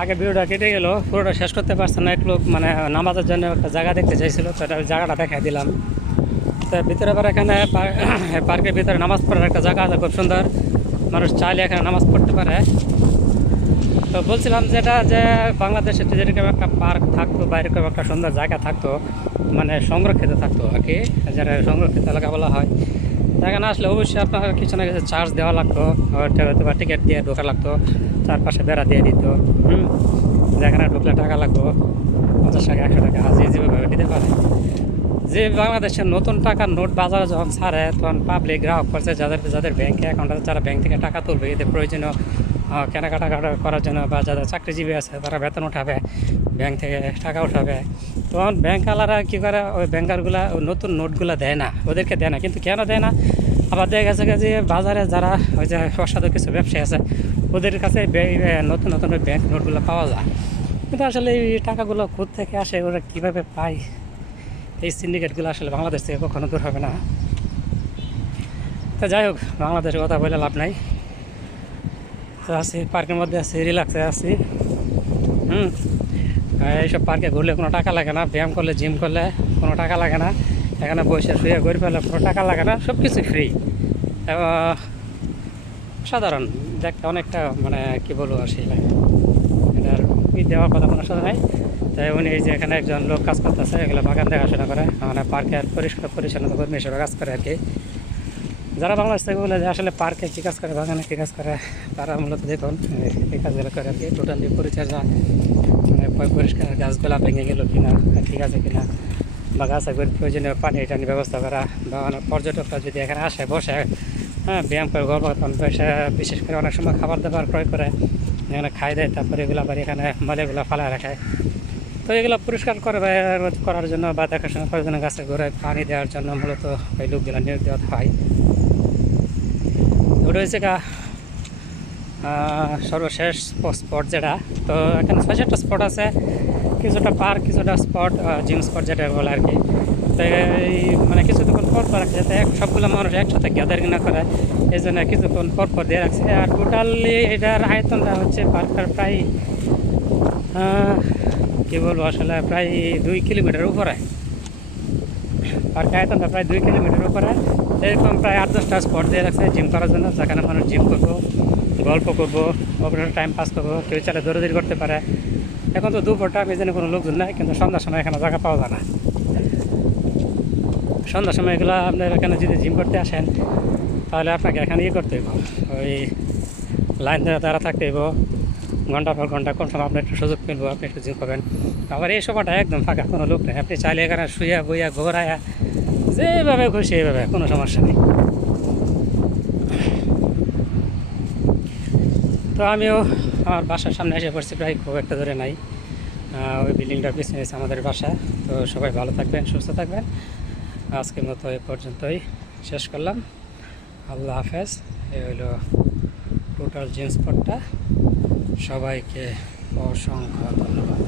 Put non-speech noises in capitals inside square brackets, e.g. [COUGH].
আগে ভিডিওটা কেটে গেল, পুরোটা শেষ করতে পারছে না এক লোক মানে নামাজের জন্য একটা জায়গা দেখতে চাইছিল, তো এটা জায়গাটা দেখাই দিলাম। তো ভিতরে আবার এখানে [COUGHS] পার্কের ভিতরে নামাজ পড়ার একটা জায়গা আছে, খুব সুন্দর। মানুষ চাইলে এখানে নামাজ পড়তে পারে। তো বলছিলাম যেটা যে বাংলাদেশে যদি এরকম একটা পার্ক থাকতো বা এরকম একটা সুন্দর জায়গা থাকতো মানে সংরক্ষিত থাকতো আর কি, যারা সংরক্ষিত এলাকা বলা হয় এখানে আসলে অবশ্যই আপনার কিছু না কিছু চার্জ দেওয়া লাগতো। হয়তো হয়তো বা টিকিট দিয়ে ঢোকা লাগতো চারপাশে বেড়া দিয়ে দিত। হুম, যেখানে ঢুকলে টাকা লাগতো পঞ্চাশ টাকা, একশো টাকা হাজি যেভাবে দিতে পারে। যে বাংলাদেশের নতুন টাকার নোট বাজারে যখন ছাড়ে, তখন পাবলিক গ্রাহক করছে যাদের যাদের ব্যাংকে অ্যাকাউন্ট আছে যারা ব্যাঙ্ক থেকে টাকা তুলবে। এদের প্রয়োজনীয় কেনাকাটা কাটা- করার জন্য বা যারা চাকরিজীবী আছে, তারা বেতন উঠাবে, ব্যাংক থেকে টাকা উঠাবে। তখন ব্যাংকওয়ালারা কী করে? ওই ব্যাংকারগুলা, ওই নতুন নোটগুলো দেয় না, ওদেরকে দেয় না। কিন্তু কেন দেয় না? আবার দেখা গেছে যে বাজারে যারা ওই যে অসাধু কিছু ব্যবসায়ী আছে, ওদের কাছে নতুন নতুন ব্যাংক নোটগুলো পাওয়া যায়। কিন্তু আসলে এই টাকাগুলো কোথা থেকে আসে, ওরা কীভাবে পায়? এই সিন্ডিকেটগুলো আসলে বাংলাদেশ থেকে কখনো দূর হবে না। তো যাই হোক বাংলাদেশের কথা বলে লাভ নাই। আছি পার্কের মধ্যে আছি রিল্যাক্সে আছি। হুম এইসব পার্কে ঘুরলে কোনো টাকা লাগে না, ব্যায়াম করলে জিম করলে কোনো টাকা লাগে না। এখানে বসে শুয়ে ঘুরে ফেলে কোনো টাকা লাগে না সব কিছু ফ্রি সাধারণ দেখতে অনেকটা মানে কি বলব আর আসলে এটার ই দেওয়ার কথা কোনো সাথে নাই। তাই উনি যে এখানে একজন লোক কাজ করতেছে, এগুলো বাগান দেখাশোনা করে। মানে পার্কের পরিষ্কার পরিচ্ছন্নতা কর্মী হিসেবে কাজ করে আর কি। যারা বাংলাদেশ থেকে বলে যে আসলে পার্কে কী কাজ করে, বাগানে কী কাজ করে, তারা মূলত দেখুন, এই- কাজগুলো করে আর কি। টোটালি পরিচর্যা মানে পরিষ্কার গাছগুলা ভেঙে গেল কিনা, ঠিক আছে কিনা, বা গাছে প্রয়োজনীয় পানি টানি ব্যবস্থা করা, বা পর্যটকরা যদি এখানে আসে, বসে হ্যাঁ ব্যায়াম করে, গল্প বসে বিশেষ করে অনেক সময় খাবার দাবার ক্রয় করে, এখানে খাই দেয়, তারপরে এগুলো আবার এখানে মলেগুলো ফালা রাখে। তো এগুলো পরিষ্কার করে করার জন্য বা দেখাশোনা করার জন্য গাছে ঘুরে পানি দেওয়ার জন্য মূলত ওই লোকগুলো নিয়োগ দেওয়া হয়। ওটা গা সর্বশেষ স্পট যেটা। তো এখানে ছয় সাতটা স্পট আছে, কিছুটা পার্ক কিছুটা স্পট জিম স্পট যেটা বলে আর কি। তো এই মানে কিছুক্ষণ পর পর রাখছে যাতে এক সবগুলো মানুষ একসাথে গ্যাদারিং না করে, এই জন্য কিছুক্ষণ পর পর দিয়ে রাখছে। আর টোটালি এটার আয়তনটা হচ্ছে পার্কটার প্রায় কী বলব আসলে, প্রায় দুই কিলোমিটার উপরে। পার্ক আয়তনটা প্রায় দুই কিলোমিটার উপরে। এরকম প্রায় আট দশটা স্পট দিয়ে রাখছে জিম করার জন্য, যেখানে মানুষ জিম করব, গল্প করব অপরের টাইম পাস করব, কেউ চাইলে দৌড়াদৌড়ি করতে পারে। এখন তো দুপুর টাইমে যেন কোনো লোকজন নাই, কিন্তু সন্ধ্যার সময় এখানে জায়গা পাওয়া যায় না। সন্ধ্যার সময় এগুলো আপনার এখানে যদি জিম করতে আসেন, তাহলে আপনাকে এখানে ইয়ে করতে হইব। ওই লাইন ধরে দাঁড়া থাকতে হইব। ঘণ্টা পর ঘণ্টা কোন সময় আপনি একটু সুযোগ মিলবো আপনি একটু জিম করবেন। আবার এই সময়টা একদম ফাঁকা, কোনো লোক নেই। আপনি চাইলে এখানে শুয়ে বইয়া ঘোরায়া যেভাবে খুশি এইভাবে কোনো সমস্যা নেই। তো আমিও আমার বাসার সামনে এসে পড়ছি, প্রায় খুব একটা ধরে নাই। ওই বিল্ডিংটার পিছনে এসে আমাদের বাসা। তো সবাই ভালো থাকবেন, সুস্থ থাকবেন। আজকের মতো এ পর্যন্তই শেষ করলাম। আল্লাহ হাফেজ। এই হলো টোটাল জিন্স স্পটটা সবাইকে অসংখ্য ধন্যবাদ।